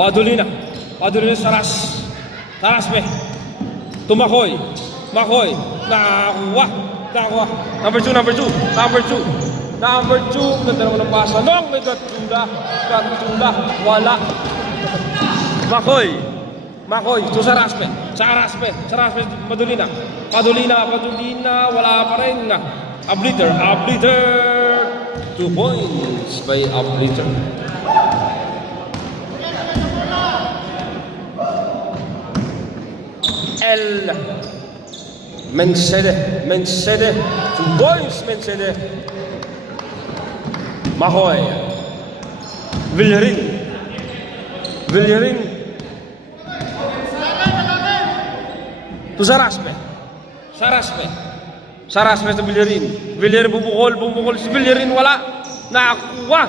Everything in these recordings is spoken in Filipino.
Padulina. Padulina Saras. Saras pe. Tumakoy. Makoy. Nakakuha. Nakakuha. Number 2, number 2. Number 2. Number 2. Ganda naman ng pasa. Long may Gatula. Gatula. Wala. Makoy. Makoy. To Saraspe. Saraspe. Saraspe. Padulina. Padulina. Padulina. Wala pa rin. Abliter. Abliter. 2 points by Abliter. El Mencede. Mencede. 2 points. Mencede. Makoy. Villarin. Villarin. To Saraspe. Saraspe. Saraspe to Villarin. Villarin bumukol. Bumukol si Villarin. Wala. Nakakuha.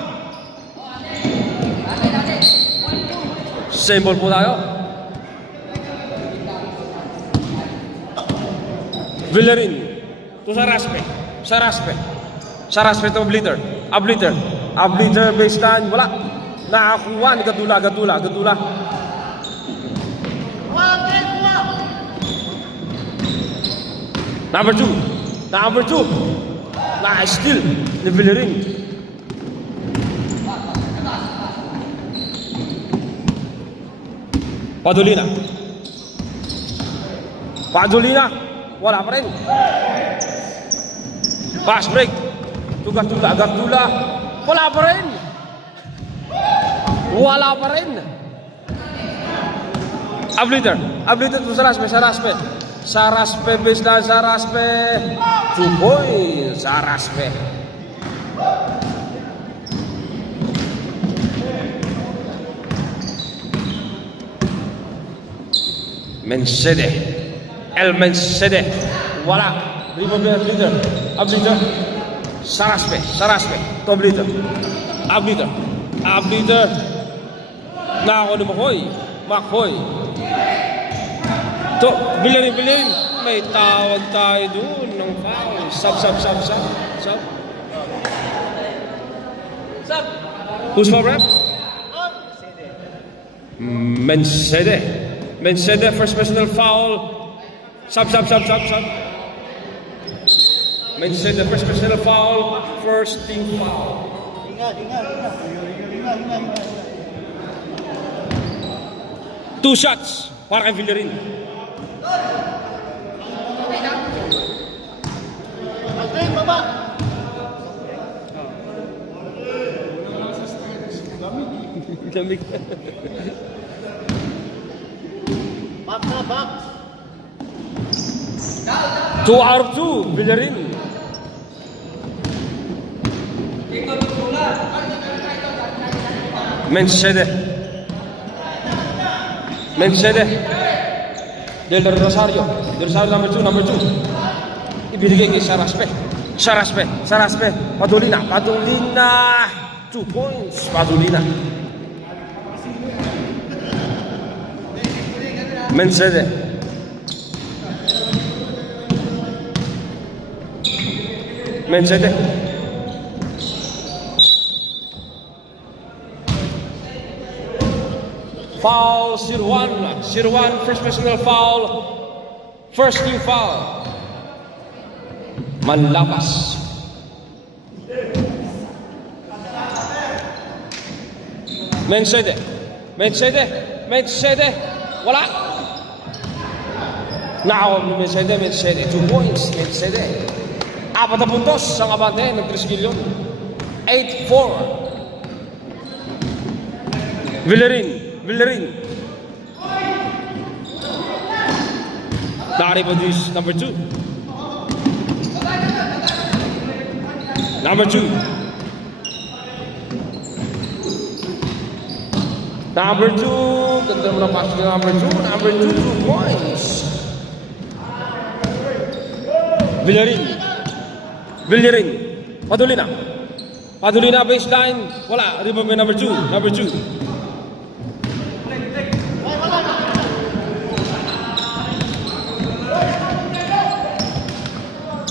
Same ball po tayo. Villarin. To Saraspe. Saraspe. Saraspe to Abliter. Abliter. Abliter baseline. Wala. Nakakuha ni Gatula. Gatula. Gatula. Number 2. Number 2. Nice steal ni Villarin. Padulina. Padulina. Wala pa rin. Pass break. To Gatula. Gatula. Wala pa rin. Wala pa rin. Abliter. Abliter to Saraspe. Saraspe. Saraspe baseline. Saraspe. 2 points. Saraspe. Mencede. El Mencede. Wala. Rebound by Abliter. Abliter. Saraspe. Saraspe. To Abliter. Abliter. Abliter. Nakako ni Makoy. Makoy. To Villarin. Villarin. May tawag tayo doon ng foul. Sub. Sub. Who's foul ref? Mencede. Mencede, first personal foul. Sub. Mencede, first personal foul. First team foul. Ingat. 2 shots para kay Villarin. Lamig. Back. 2 out of 2, Villarin. Mencede. Del Rosario. Del Rosario number 2. Ibinigay kay Saraspe. Saraspe. Padulina. 2 points. Padulina. Mencede. Foul, Sirwan, first personal foul. First team foul. Manlapas. Mencede. Wala. Now, Mencede. 2 points. Mencede. 4 na puntos ang abante ng Triskelion. 8-4. Villarin. Nakareproduce number 2. Number 2. Ganda naman ang pasok ng number 2. Number 2 points. Villarin. Padulina baseline. Wala. Rebound number 2.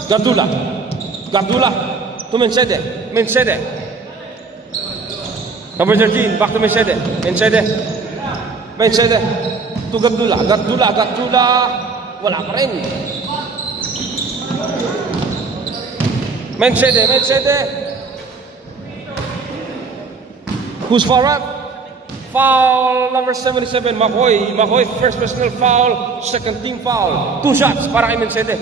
Gatula. To Mencede. Number 13. Back to Mencede. Mencede. To Gatdula. Wala pa rin. Mencede. Who's foul ref? Foul number 77, Makoy. Makoy, first personal foul, second team foul. 2 shots para kay Mencede.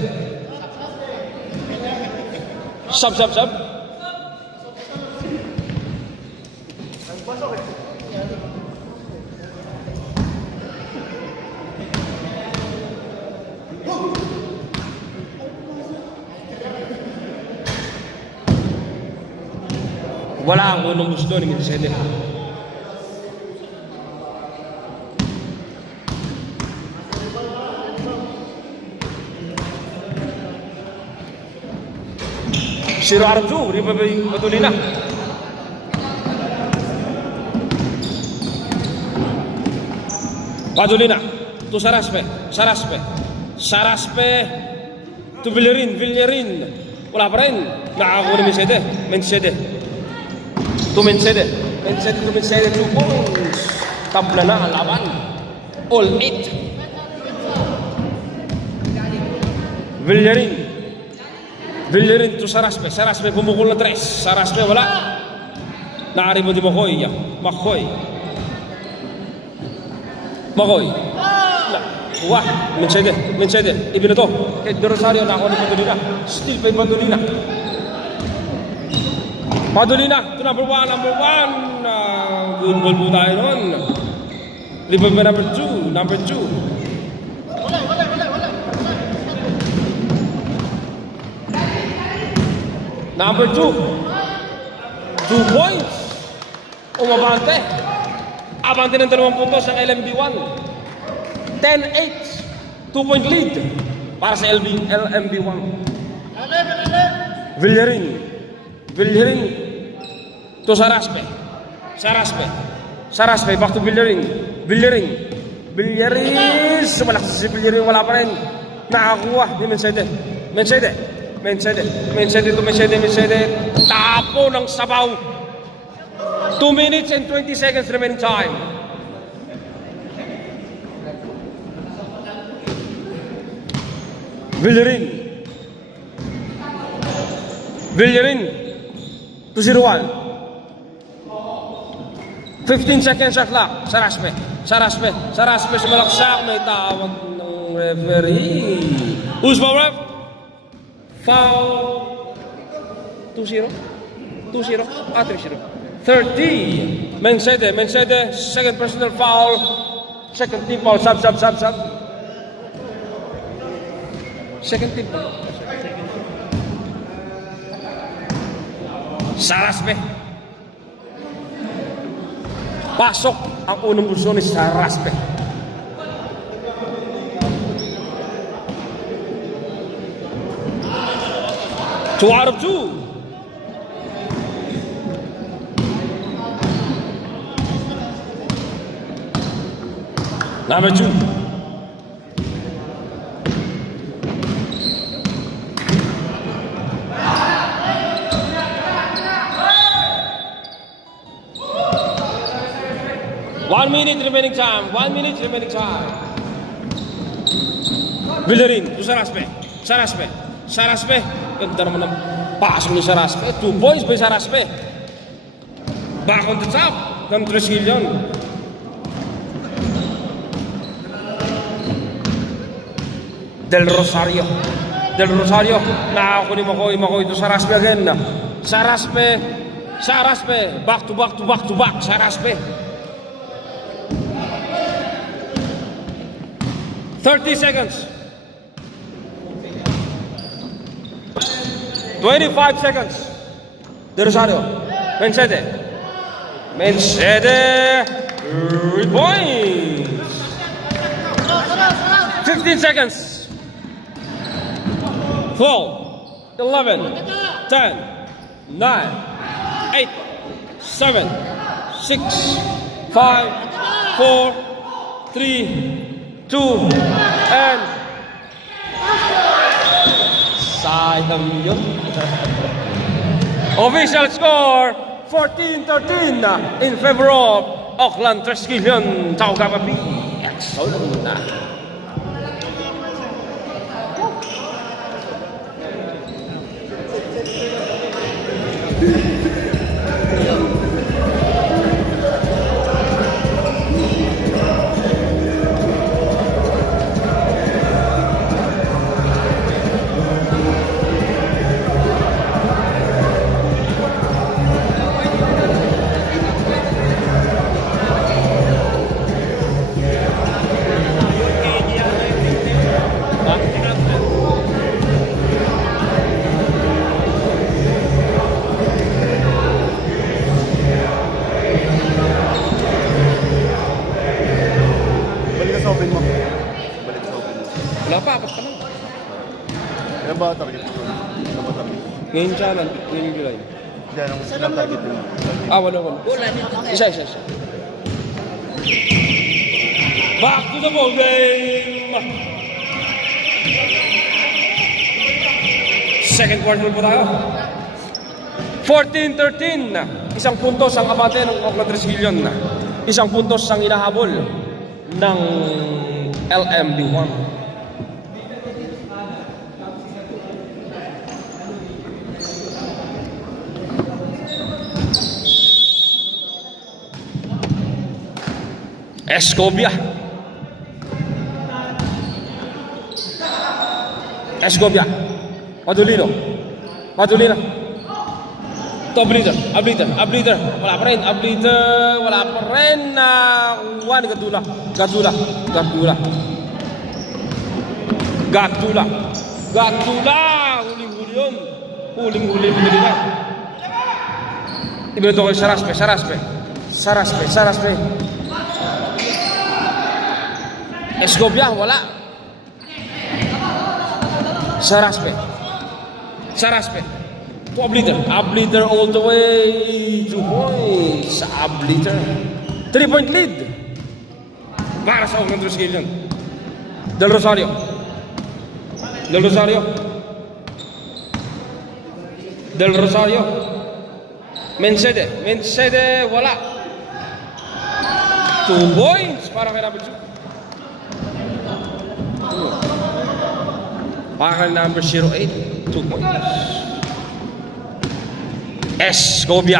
Sub. Wala ang unang gusto ni Mencede. Zero out of 2, Badolina. Badolina to Saraspe. To Villarin. Wala pa rin. Nakakuha ni Mencede. To Mencede, 2 points. Tabla na ang laban. All 8. Villarin to Saraspe. Saraspe pumukul na 3. Saraspe wala. Nakarimo di Makoy. Wah, Mencede. Ibinato. Kay De Rosario na ako ni Badolina. Still pa yung Badolina to number 1. Good ball po tayo nun. Rebound by number 2. Number 2. 2 points. Umabante. Abante ng 2 puntos ang LMB1. 10-8. 2-point lead para sa LMB1. Villarin to Saraspe. Back to Villarin. Malakas si Villarin, wala pa rin. Nakakuha ni Mencede. Tapo ng sabaw. 2 minutes and 20 seconds remaining time. Villarin to 0-1. 15 seconds shot clock. Saraspe sumalaksak. May tawag ng referee. Who's foul ref? Foul 2-0. 3-0. 30. Mencede. Second personal foul. Second team foul. Sub. Second team foul. Saraspe. Pasok ang unang bulso ni Saraspe. Two out of 2. Number 2. One minute remaining time. Villarin to Saraspe. Ganda naman ng pasok ni Saraspe. 2 points by Saraspe. Back on the top ng Tresillion. Del Rosario. Nakakuha ni Makoy to Saraspe again. Saraspe. Back to back. Saraspe. 30 seconds. 25 seconds. De Rosario. Mencede. 3 points. 15 seconds. 12, 11, 10, 9, 8, 7, 6, 5, 4, 3, 2, and sayang yun. Official score 14-13 in favor of Auckland Triskelion Tau Kapapi excellent. Balik ka sa open mo. Balik sa open mo. Wala pa, apat pa lang. Ilan ba target mo? Ilan ba target? Ngayon siya lang, ngayong July. Diyan, ang ilang target mo? Wala. Isa. Back to the ball game! Second quarter po tayo. 14-13. Isang puntos ang abante ng Auckland Triskelion. Isang puntos ang inahabol ng LMB1. Escobia. Madulino. To Abliter. Wala pa rin. Juan Gatula. Huling-huli yun. Huling-huli Madulina. Ibinuto ko yung Saraspe. Escobia, wala. Saraspe. To Abliter all the way. 2 points. Abliter. 3-point lead. Para sa Auckland Triskelion. Del Rosario. Mencede, wala. 2 points para kay number 2. Para number 08, 2 points. Escobia.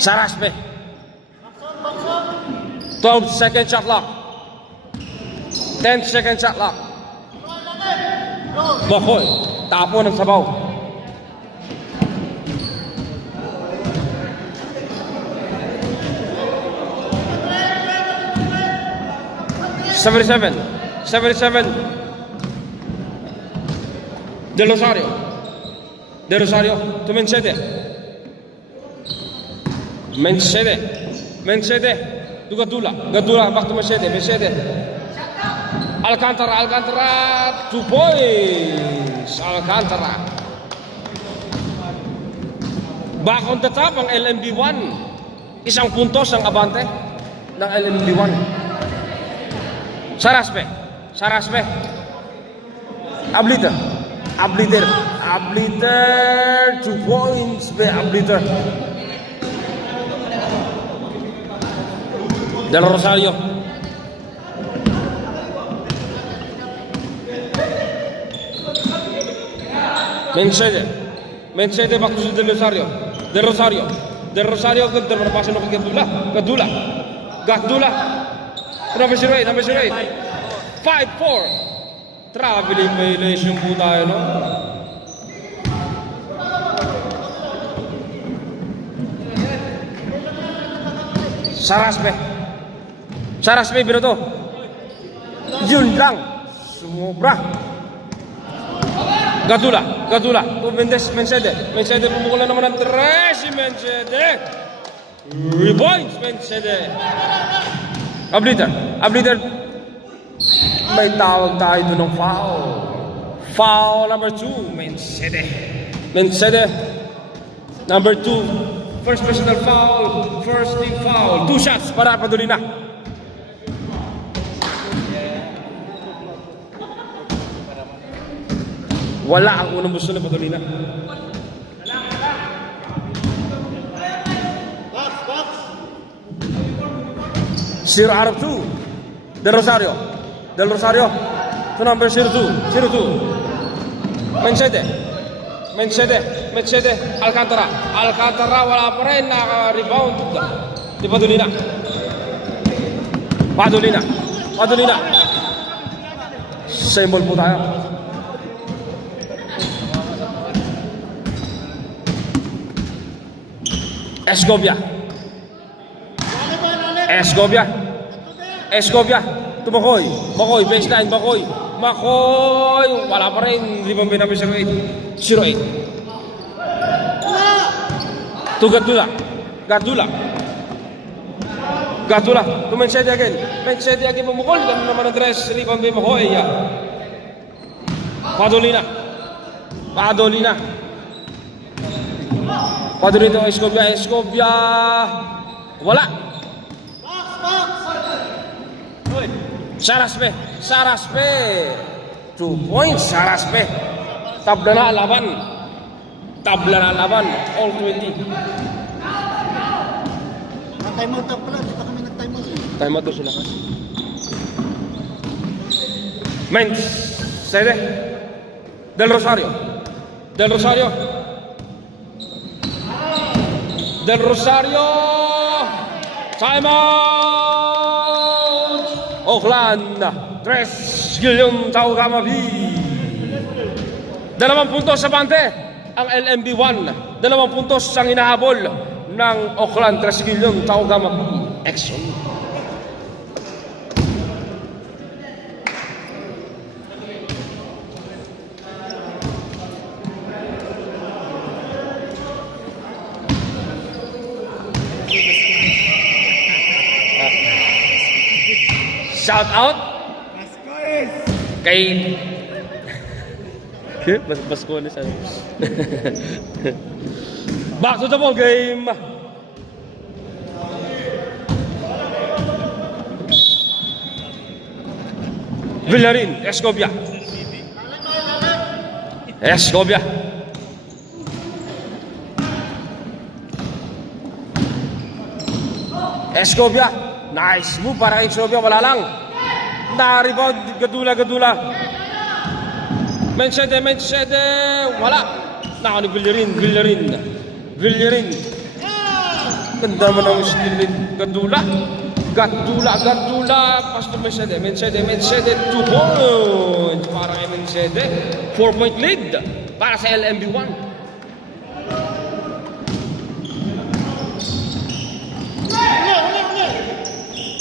Saraspe. 12-second shot clock. 10-second shot clock. Bakoy. Tapo ng sabaw. #77. Del Rosario to Mencede. To Gatula, back to Mencede. Alcantara, 2 points. Alcantara. Back on the top ang LMB1. Isang puntos ang abante ng LMB1. Saraspe. Abliter. 2 points by Abliter. Del Rosario. Mencede back to Del Rosario. Ganda berpasa ng Gatula. Number 08. 5-4. Traveling violation po tayo, no? Saraspe, binoto. Yun lang. Sumobra. Gatula. Mencede pumukulan naman ng 3 si Mencede. 3 points, Mencede. Abliter. May tawag tayo doon ng foul. Foul number 2, Mencede. Number 2, first personal foul, first team foul. 2 shots para Padulina. Wala ang unang gusto na Padulina. 0 out of 2. Del Rosario. Del Rosario to number 02. 02. Mencede. Alcantara. Alcantara wala pa rin. Naka-rebound. Di Padolina. Padolina. Same ball po tayo. Escobia. To Makoy. Baseline. Makoy. Wala pa rin. Rebound number 08. 08. To Gatula. To Mencede again. Mamukol. Ganun naman ang dress. Rebound by Makoy. Padolina. Escobia. Wala. Saraspe. 2 points. Saraspe. Tabla na laban. All 20. Time-out na pala. Di pa kami nag-time-out. Time out to sila. Mencede. Del Rosario. Time out. Oakland. 3 Guillaume Taugamavi. 2 puntos sa bante ang LMB1. 2 puntos ang hinahabol ng Oakland. 3 Guillaume Taugamavi. Action. Shout out kay Bascones. Back to the ball game. Villarin. Escobia. Nice move para kay Escobia. Wala lang. Na-rebound. Gadula. Mencede. Wala. Naka ni Villarin. Ganda naman ang skill ni Gadula. Pass to Mencede. 2 points para kay Mencede. 4-point lead para sa LMB1.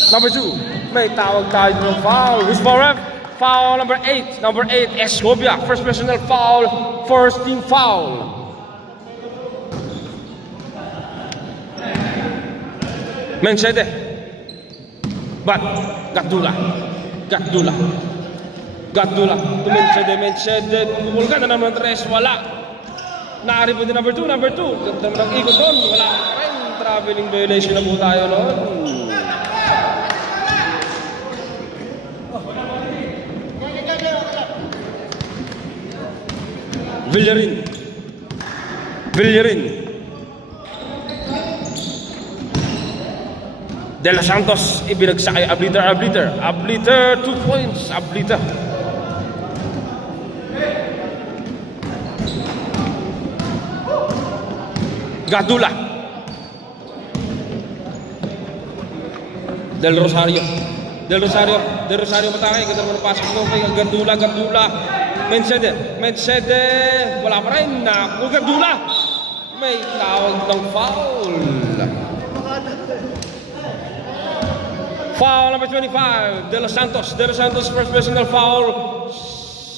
Number 2, may tawag tayo ng foul. Who's for ref? Foul number 8. Number 8, Escobia. First personal foul. First team foul. Mencede. But, Gatdula. To Mencede. Pumul ka na naman ng tres. Wala. Naarip din number 2. Ganda naman ang ikot doon. Wala. Traveling violation na po tayo noon. Villarin. De Los Santos ibinagsak kay Abliter. 2 points. Abliter. Gadula. Del Rosario matangay. Ganda naman ang pasok mo kay Gadula. Mencede. Wala pa rin. Gadula. May tawag ng foul. Foul number 25. De Los Santos. First personal foul.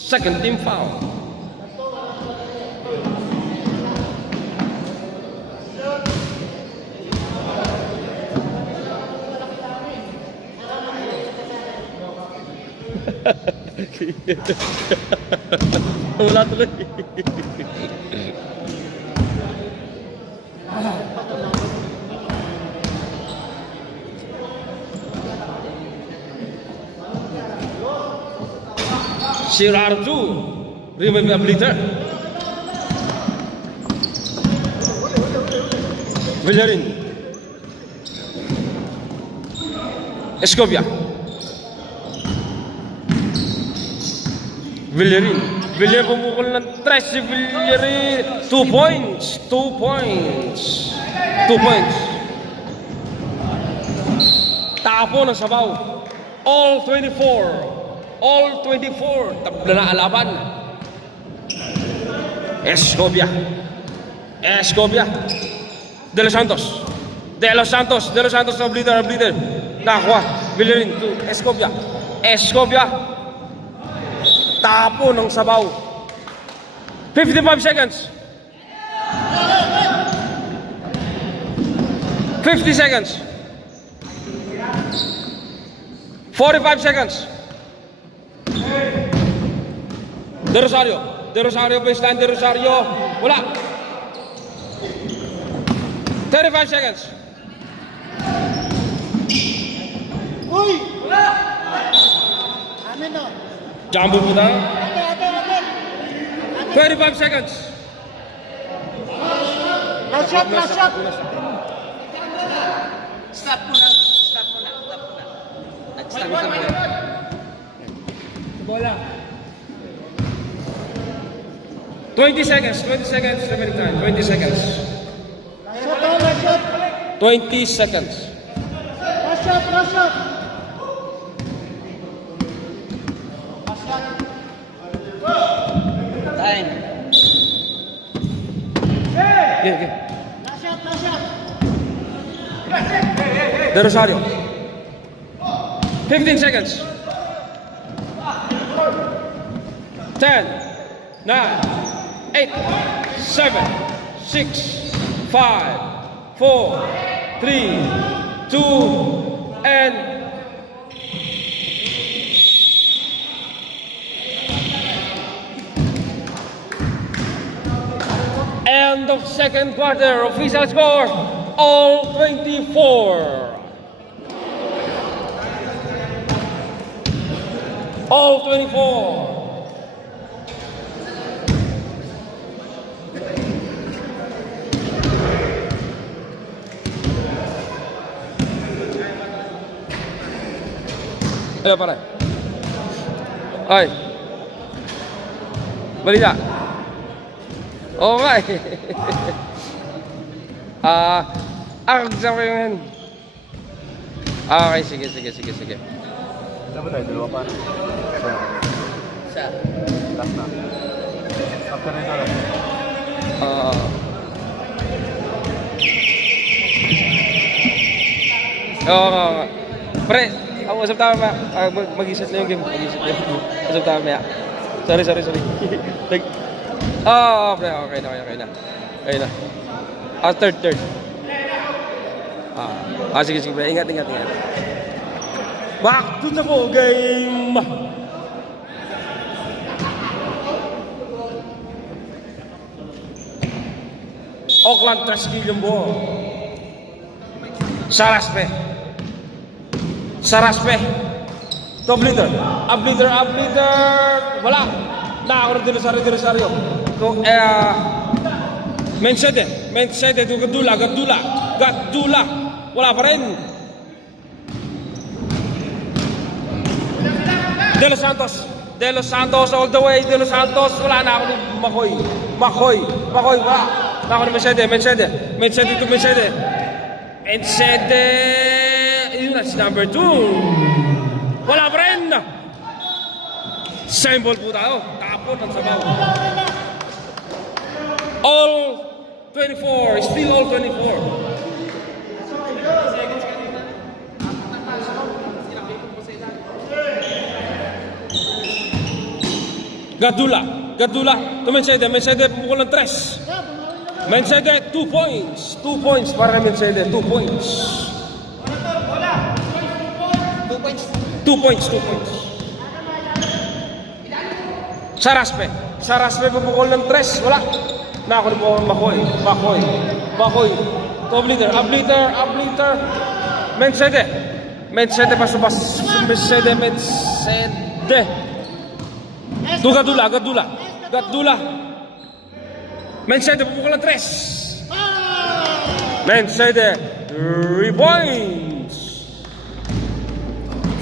Second team foul. Wala tuloy. Shirardu. Remember Abliter. Villarin. Escobia. Villerin. Villerin pumukol ng 3 si Villerin. 2 points. 2 points. 2 points. Tapo ng sabaw. All 24. All 24. Tabla na alaban. Escobia. Escobia. De Los Santos. De Los Santos. De Los Santos. Obliter. Obliter. Nakakuha. Villerin to Escobia. Escobia. Tapo ng sabaw. 55 seconds. 50 seconds. 45 seconds. De Rosario. De Rosario baseline. De Rosario. Wala. 35 seconds. Uy! Wala! Amin o. Jumbo po tayo. Ate. 25 seconds. Last shot, last shot. Stop muna. Stop muna. Nag-stop ka muna. Bola. 20 seconds. 20 seconds remaining time. 20 seconds. Shot o, last shot. 20 seconds. Last shot, last shot. Time. Okay. Last shot, last shot. De Rosario. 15 seconds. 10, 9, 8, 7, 6, 5, 4, 3, 2, and end of second quarter. Official score, all 24. All 24. Ayo pare. Ay. Balita. Okay. Ang sabihin. Okay, sige. Dapat tayo, dalawa pa. So, Sa. last na. After nito lang. Pre, ako usap tayo ma. Mag-isip na yung game. Usap tayo maya. Sorry. Like, pre, okay na. Third. Sige, pre. Ingat. Back to the ball game. Oakland Traskil yung ball. Saraspe. Obliter. Wala. Nakakuha ng De Rosario. Mensede. Gadula. Wala pa rin. De Los Santos all the way. De Los Santos. Wala na ako ni Makoy. Wala. Nakakuha ni Mensede. Yun na si number 2. Wala pa rin. Same ball po tayo. Tapon ang sabaw. All 24. Still all 24. Gadula. To Mensede pumukul ng 3. Mensede 2 points. 2 points para Mensede. 2 points. 2 points. Saraspe pumukul ng 3. Wala. Nakakuha mo Makoy. Obliter. Mensede pasubas. Mensede. Tu Gadula. Mensede pumukul ng 3. Mensede 3 points.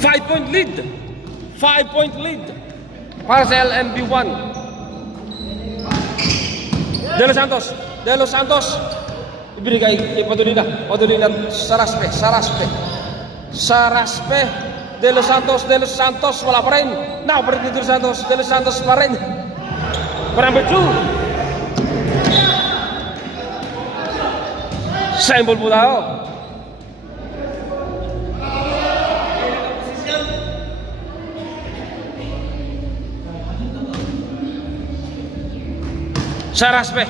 5-point lead. 5-point lead. Para sa LMB1. De Los Santos. De Los Santos. Ibinigay kay Padulina. Padulina. Saraspe. Saraspe. Saraspe. De Los Santos. De Los Santos. Wala pa rin. Nakapalik ni De Los Santos. De Los Santos pa rin. For number 2. Same ball po tayo. Saraspe.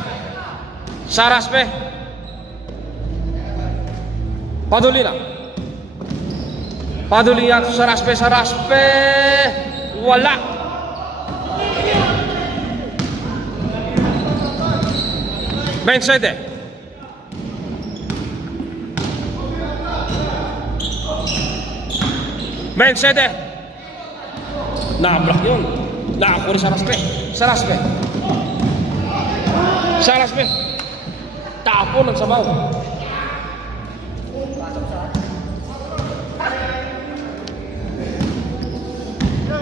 Saraspe. Padulina. Padulina. Saraspe. Saraspe. Wala. Mencede. Mencede. Nablock yun. Nakakuha ni Saraspe. Saraspe. Saraspe. Tapon ng sabaw.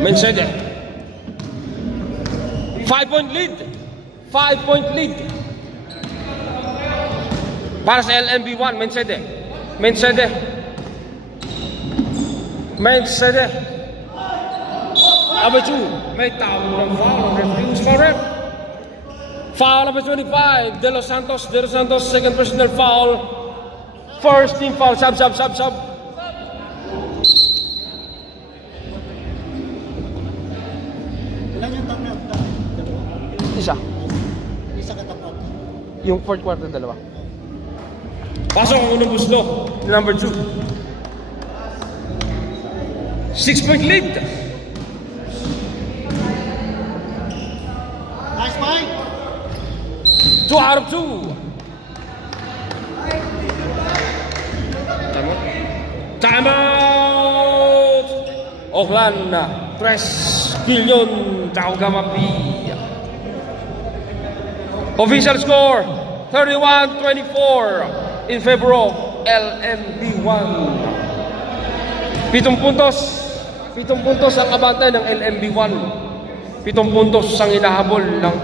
Mencede. 5-point lead. 5-point lead. Para sa LMB1, Mencede. Mencede. Mencede. Number 2. May tao ng foul. Refuse for it. Foul number 25. De Los Santos. De Los Santos. Second personal foul. First team foul. Sub. Ilan yung top out? Isa. Isa ka top out. Yung fourth quarter, dalawa. Pasok ang unang buslo. Number 2. 6-point lead. Nice fight. 2 out of 2. Time out. Oakland. 3 billion. Taugamapi. Official score 31-24 in favor of LMB1. 7 puntos. 7 puntos ang abante ng LMB1. 7 puntos ang inahabol ng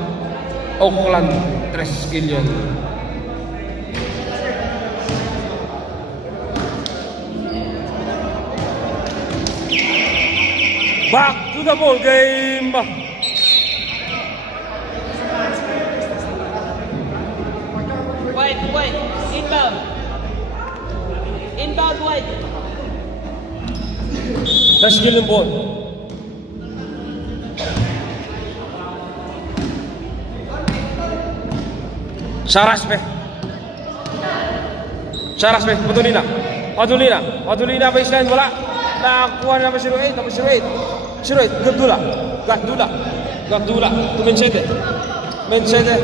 Oakland 3 billion. Back to the ball game. Wide. Inbound. Inbound wide. Let's get the ball. Saraspe. Saraspe, Padulina. Padulina. Padulina, baseline, wala. Nakakuha na naman 08. Number 08. 08, Gardula. Gardula. Gardula. To Mencede. Mencede.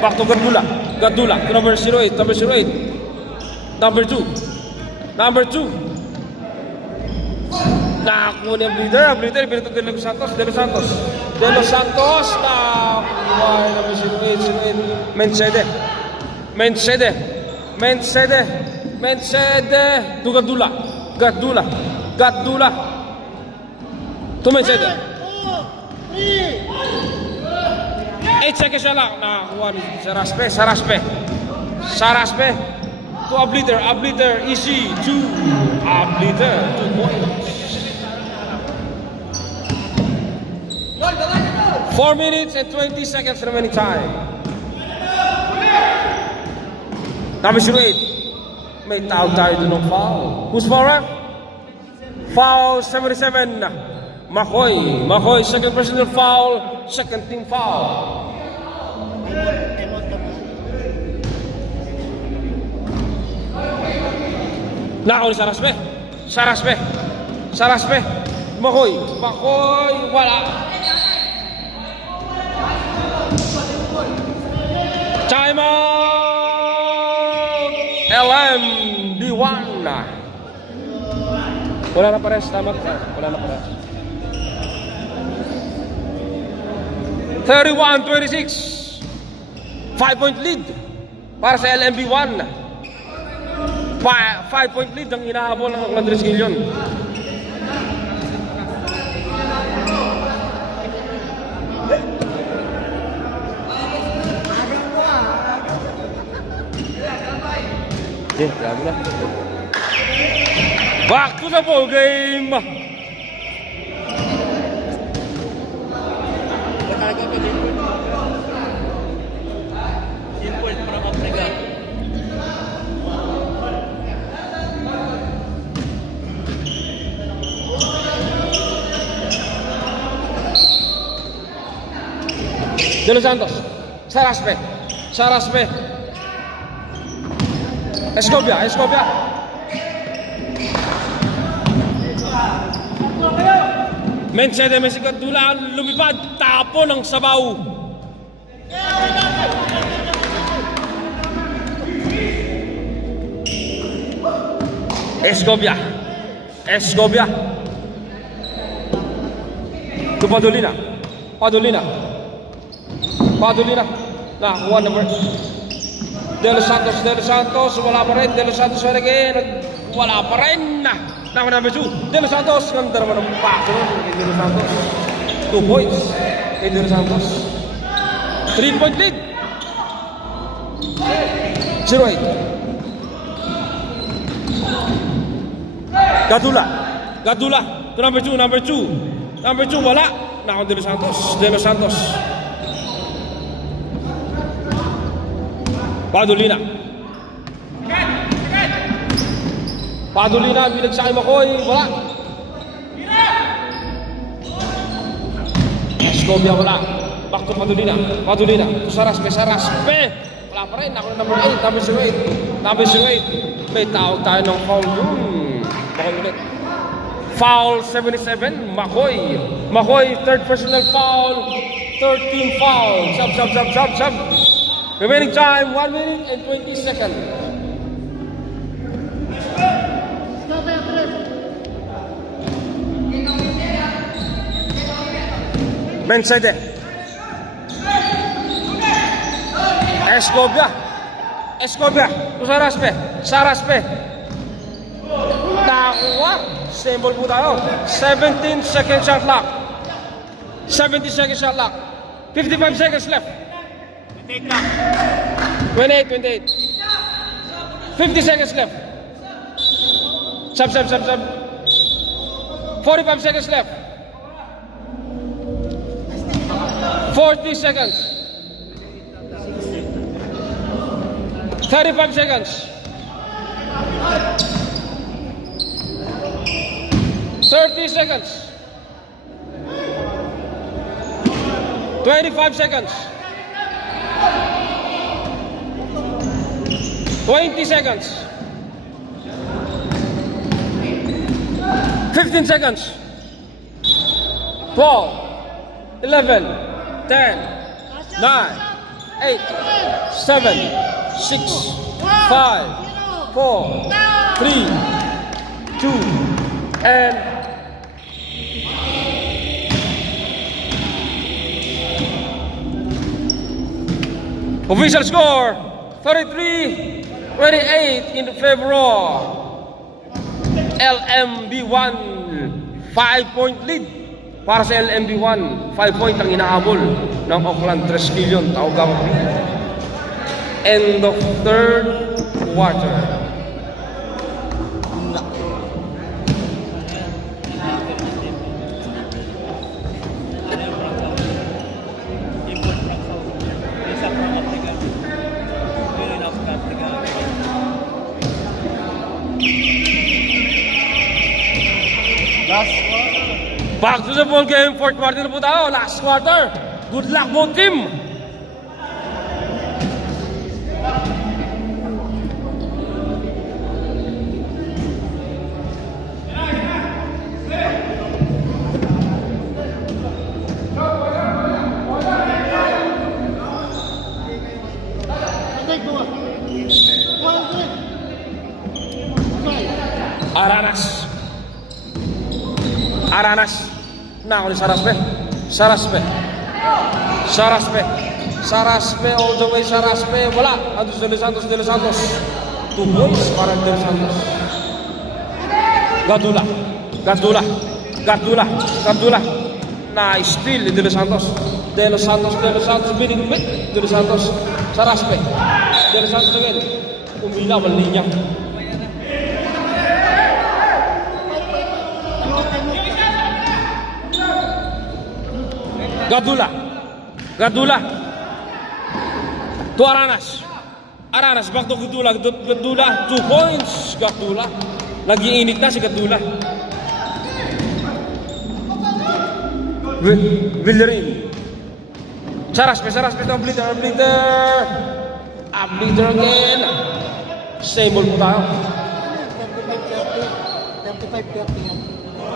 Back to Gardula. Gardula. To number 08. Number 08. Number 2. Number 2. Nakakuha niya ang bleeder. Ang bleeder, binito De Los Santos. De Los Santos. De Los Santos. Nakakuha na naman 08. Mencede. Mencede. Mencede. Mencede. To Gardula. Gardula. Gardula. To Mencede. 8 seconds na lang. Nakakuha ni Saraspe. Saraspe. Saraspe. To Abliter. Abliter. Easy. 2. Abliter. 2 points. 4 minutes and 20 seconds remaining time. Number 08. May tawag tayo doon ng foul. Who's foul, ref? Foul 77. Makoy. Makoy, second personal foul. Second team foul. Nakaw ni Saraspe. Saraspe. Saraspe. Makoy. Makoy. Wala. Time out. LMB1. Wala na pares. Tama. Wala na pares. 31-26. 5-point lead para sa LMB1. 5-point lead ang inahabol ng Oakland 3 Billion. Okay, grabe na. Back to the ball game. Simple from Africa. De Los Santos. Saraspe. Saraspe. Escobia. Escobia. Mencede Messi Gadula lumipad. Tapo ng sabaw. Escobia. Escobia. To Padolina. Padolina. Padolina. Nakakuha number. De Los Santos. De Los Santos. Wala pa rin. De Los Santos again. Wala pa rin. Nakakuha number 2. De Los Santos. Ganda naman ang paso kay De Los Santos. 2 points kay De Los Santos. 3-point lead. 0-8. Gadula. Gadula. To number 2. Number 2. Number 2 wala. Nakakuha De Los Santos. De Los Santos. Padolina. Padolina, binagsak yung Makoy. Wala. Escobia, wala. Back to Padolina. Padolina. To Saraspe. Saraspe. Wala pa rin. Ako na number 8. Number 08. Number 08. May tawag tayo ng foul. Makoy ulit. Foul 77. Makoy. Makoy, third personal foul. 13 foul. Sub. Remaining time, 1 minute and 20 seconds. Mencede. Escobia. Escobia. Saraspe. Saraspe. Nakuha. Symbol po tayo. 17 second shot clock. 70 second shot clock. 55 seconds left. 28. 50 seconds left. Sub. 45 seconds left. 40 seconds. 35 seconds. 30 seconds. 25 seconds. 20 seconds. 15 seconds. 12, 11, 10, 9, 8, 7, 6, 5, 4, 3, 2, and official score 33-28 in favor of LMB1. 5-point lead para sa LMB1. 5-point ang inahabol ng Auckland Triskelion. Taugang B. End of third quarter. Back to the ball game, fourth quarter na po tayo, last quarter. Good luck both team. Aranas. Nako ni Saraspe. Saraspe. Saraspe all the way. Saraspe. Wala. Antos De Los Santos. De Los Santos. 2 points para De Los Santos. Gadula. Nice steal De Los Santos. De Los Santos. Binig. De Los Santos. Saraspe. De Los Santos again. Umila, mali niya. Gadula. Gadula. To Aranas. Aranas, back to Gadula. Gadula, 2 points. Gadula. Nag-iinit na si Gadula. Villerin. Saras, Abliter. Abliter again. Same ball po tayo. 35-30 yan.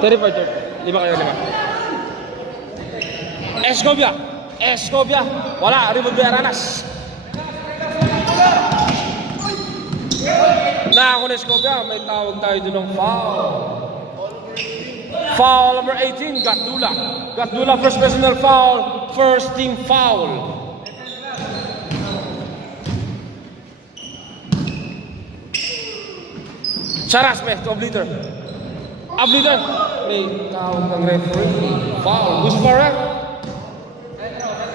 35-30. 5 kayo, 5. Escobia. Wala, rebound by Aranas. Na ako na Escobia, may tawag tayo dun ng foul. Foul number 18, Gatdula. Gatdula, first personal foul, first team foul. Charaspe to Abliter. Abliter, may tawag ng referee. Foul, who's for it?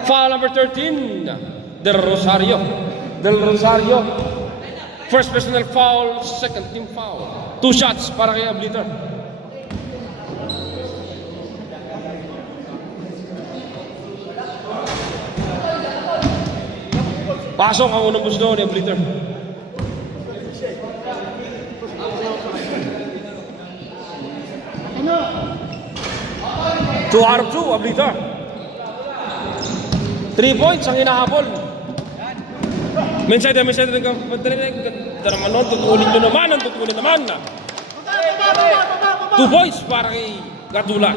Foul number 13, Del Rosario. First personal foul, second team foul. 2 shots para kay Abliter. Pasok ang unang busdo ni Abliter. Ano? 2 out of 2, Abliter. 3 points ang hinahabol. Minsan din ka naman nun, tutulin nyo naman. 2 points para kay Gatdula.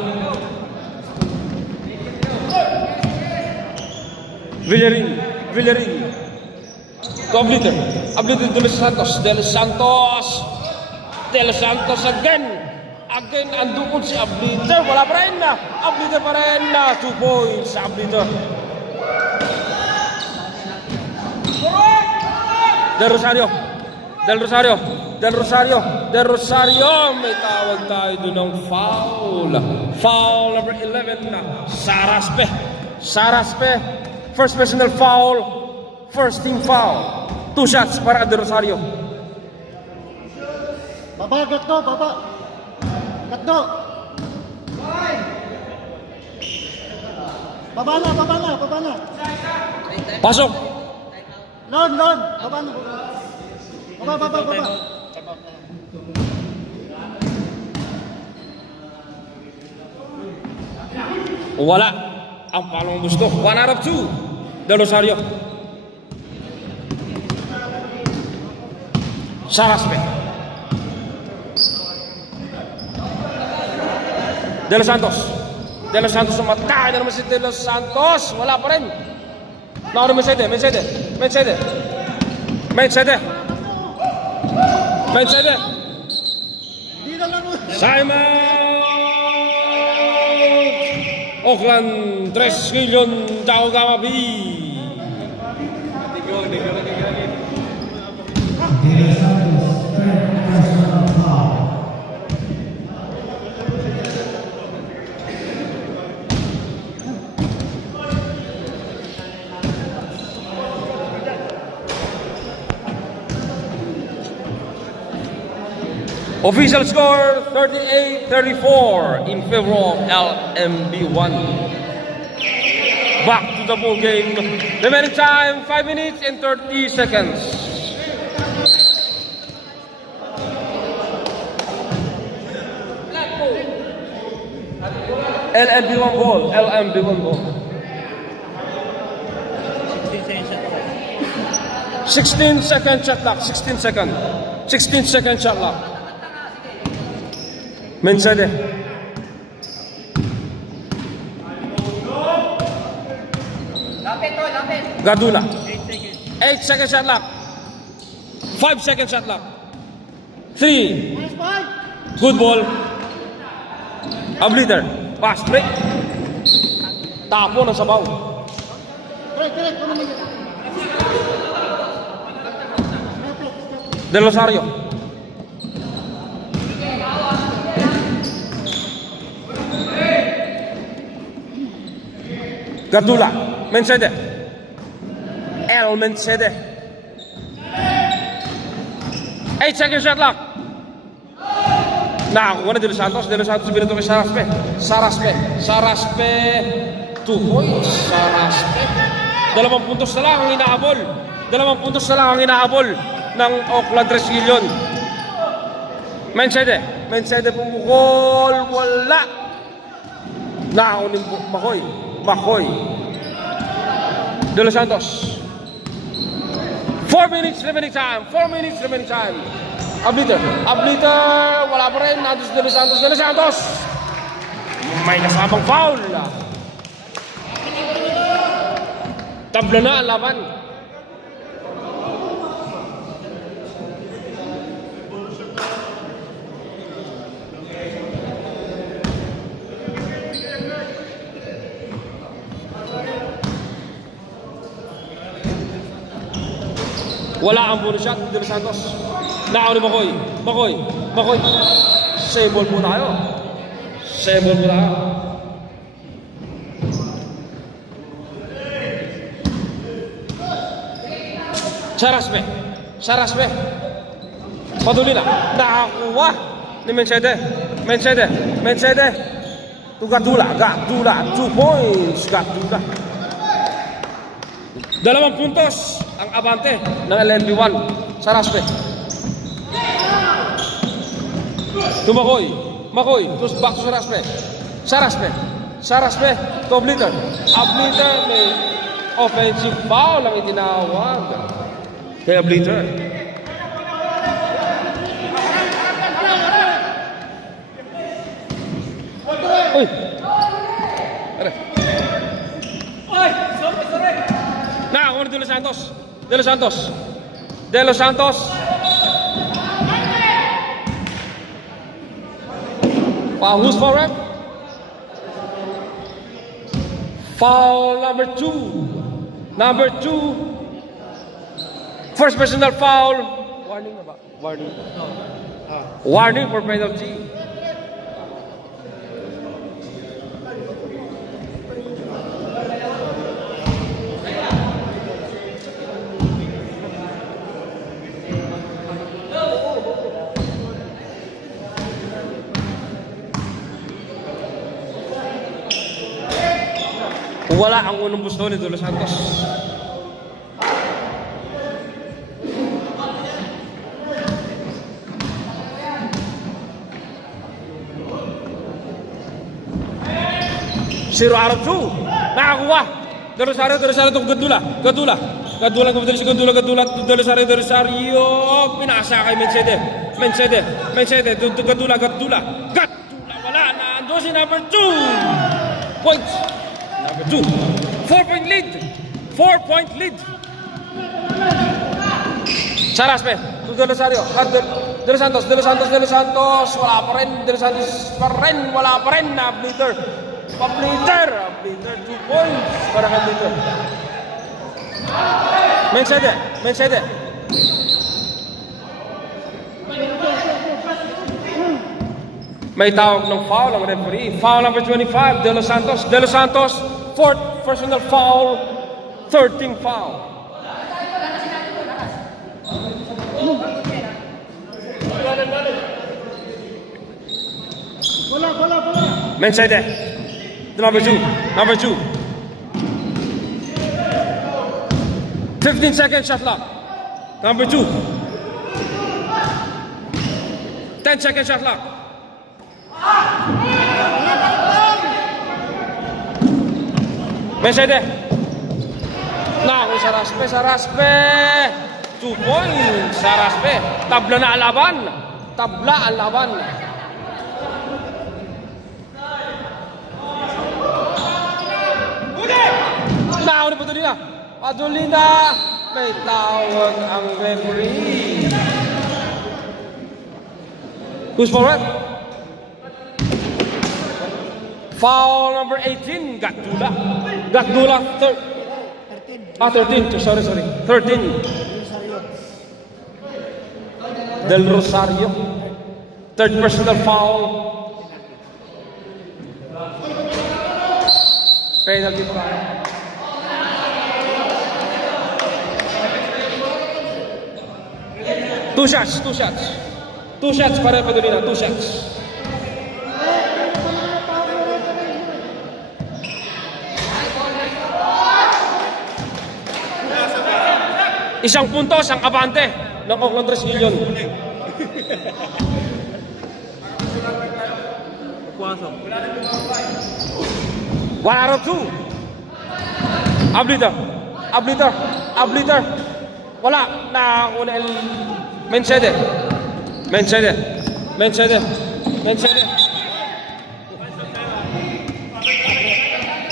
Villerin. To Abliter De Los Santos again. Again, andun si Abliter. Wala pa rin na. Abliter pa rin na. 2 points sa Abliter. Del Rosario. May tawag tayo doon ng foul. Foul number 11 na. Saraspe. First personal foul. First team foul. 2 shots para Del Rosario. Baba, Gatdo. Baba na. Pasok. Lon. Baba na. Baba. Wala. Ang palong gusto. 1 out of 2. Del Rosario. Saraspe. De Los Santos sumatay na naman si De Los Santos. Wala pa rin. Nakuha Mercedes. Di na lang. Simon Oakland 3 million Tao Gama B. Official score 38-34 in favor of LMB1. Back to the ball game. Remaining time 5 minutes and 30 seconds. LMB1 ball. 16 second shot clock. 16 second shot clock. Mensade. Gadula. 8 second shot clock. 5 second shot clock. 3. Good ball. Abliter. Pass break. Tapo ng sabaw. Correct. Del Rosario. Gatdula. Mercedes. 8 seconds shot clock. Nakakuha na De Los Santos. De Los Santos binato kay Saraspe. Saraspe. 2 points. Saraspe. 2 puntos na lang ang inaabol. 2 puntos na lang ang inaabol ng Oakland Resilion. Mencede pumukol. Wala. Nakakunin po. Makoy. De Los Santos. 4 minutes remaining time. Abliter. Wala pa rin. Nandun si De Los Santos. May kasamang foul. Tabla na ang laban. Wala ang bonus shot De Los Santos. Nakaw ni Makoy. Save ball muna kayo. Saraspe. Paduli na. Nakakuha ni Mencede. To Gatdula. 2 points. Gatdula. 2 puntos ang abante ng LNB1. Saraspe. To Makoy. Back to Saraspe. To Abliter. May offensive foul ang itinawag kay Abliter. Uy! Nakakuha ni De Los Santos. Who's foul, ref? Foul number 2. First personal foul. Warning na ba? Warning for penalty. Wala ang unang busto ni De Los Santos. Zero out of 2. Nakakuha. De Rosario to Gatdula. Gatdula De Rosario. Pinasa kay Mencede. To Gatdula. Wala na. Ando si number 2. Points. Number 2. 4-point lead. Saraspe. To De Rosario. De Los Santos. Wala pa rin. Wala pa rin. Abliter. 2 points para kay Abliter. Mencede. May tawag ng foul ang referee. Foul number 25, De Los Santos, 4th personal foul, 13th foul. Bola. Mencede. Number 2. 15-second shot clock. Number 2. 10-second shot clock. Mencede. Naku, Saraspe. 2 points. Saraspe. Tabla ang laban. Naku, Padulina. May tawag ang referee. Who's forward? Foul number 18, Gatdula. 13. Sorry. 13. Del Rosario. Third personal foul. Penalty foul. 2 shots, 2 shots. 2 shots para Padulina, 2 shots. Isang puntos ang abante ng Oakland 3 Million. 1 out of 2. Abliter. Abliter. Abliter. Wala. Nakakuha el Mencede. Mencede. Mencede. Mencede.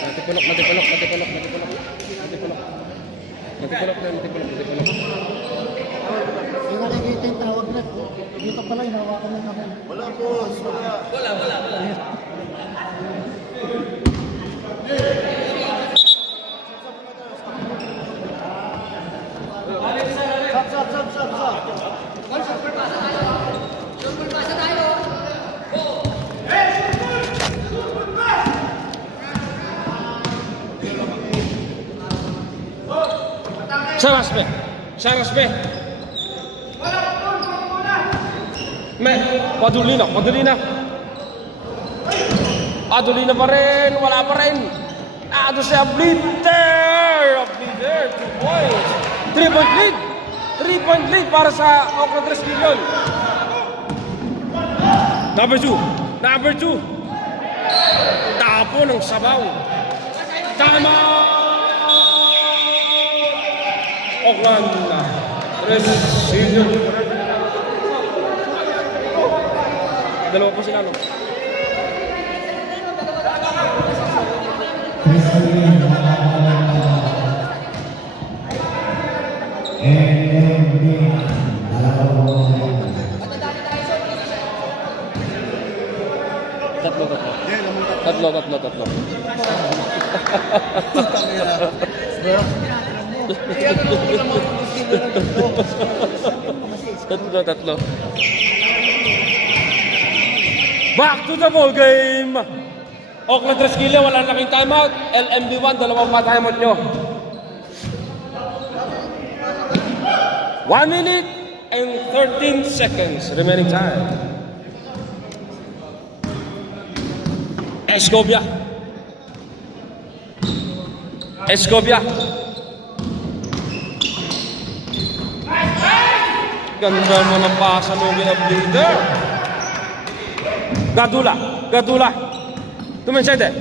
Natipulok, natipulok, natipulok, natipulok. Natipulok. Natipulok na, natipulok, natipulok. Yung nakikita yung tawag na. Dito pala, hinawakan mo naman. Wala, boss. Wala. Saraspe. Saraspe. Padulina. Padulina. Padulina pa rin. Wala pa rin. Ado si Abliter. Abliter. 2 points. 3-point lead. 3-point lead para sa Oakland 3 Million. Number 2. Number 2. Tapo ng sabaw. Tama! Oakland 3 Million. Dalawa po sila, no? Tatlo. Tatlo. Back to the ball game. Oakland 3 Million, wala na laking timeout. LMB1, dalawang pa-timeout nyo. 1 minute and 13 seconds remaining time. Escobia. Escobia. Ganda mo ng pasa ng leader. Gadula. Gadula. Tumensede.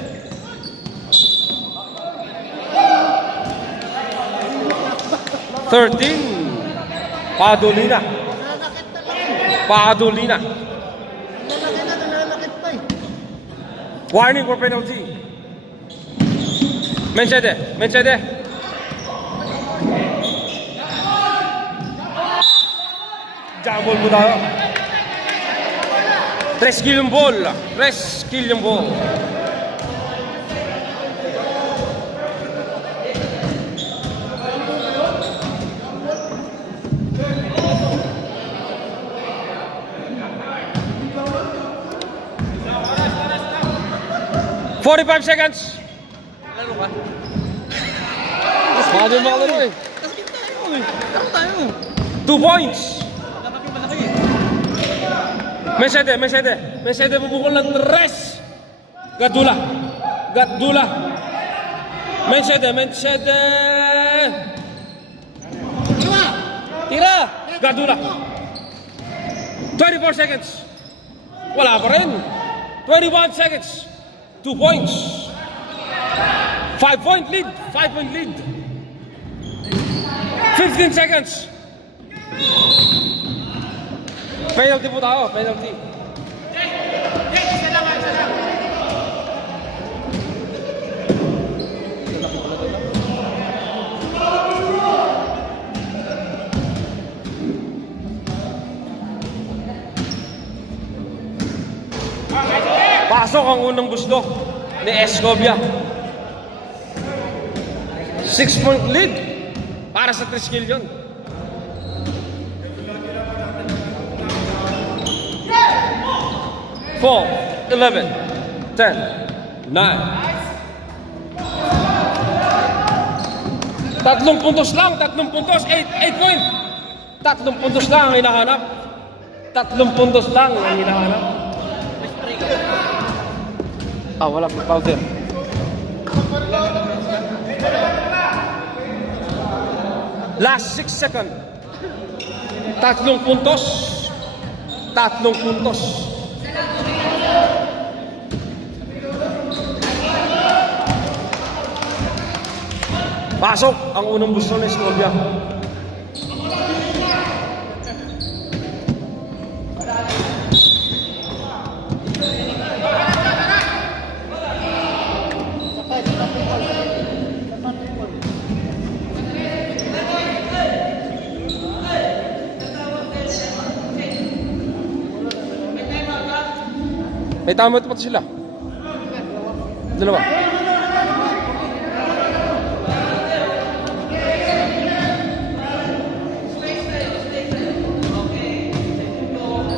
Padulina. Padulina. Warning for penalty. Mencede. Mencede. Jambol mo tayo. 3 kill yung ball. 3 kill yung ball. "45 seconds." Lalo ka? Mga din mga laro eh. Laro tayo. 2 points. Malaki, malaki. Mencede, Mencede. Mencede bubukol ng 3. Gadula. Gadula. Mencede, Mencede. Tira. Gadula. 24 seconds. Wala pa rin. 21 seconds. 2 points. 5-point lead. 5-point lead. 15 seconds. Penalty po tayo. Penalty. Pasok ang unang gusto ni Escobia. 6-point lead para sa 3 skill yun. Four, 11, 10, 9. Tatlong puntos lang, 8 point. 3 puntos lang ang hinahanap. 3 puntos lang ang hinahanap. Wala pa powder. Last 6 seconds. 3 puntos. 3 puntos. Pasok ang unang busto ng Escobia. May tama ito pa sila. Dalawa.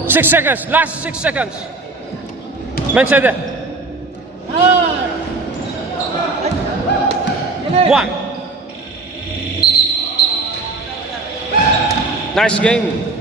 Six seconds. Last 6 seconds. Mensede. 1. Nice game.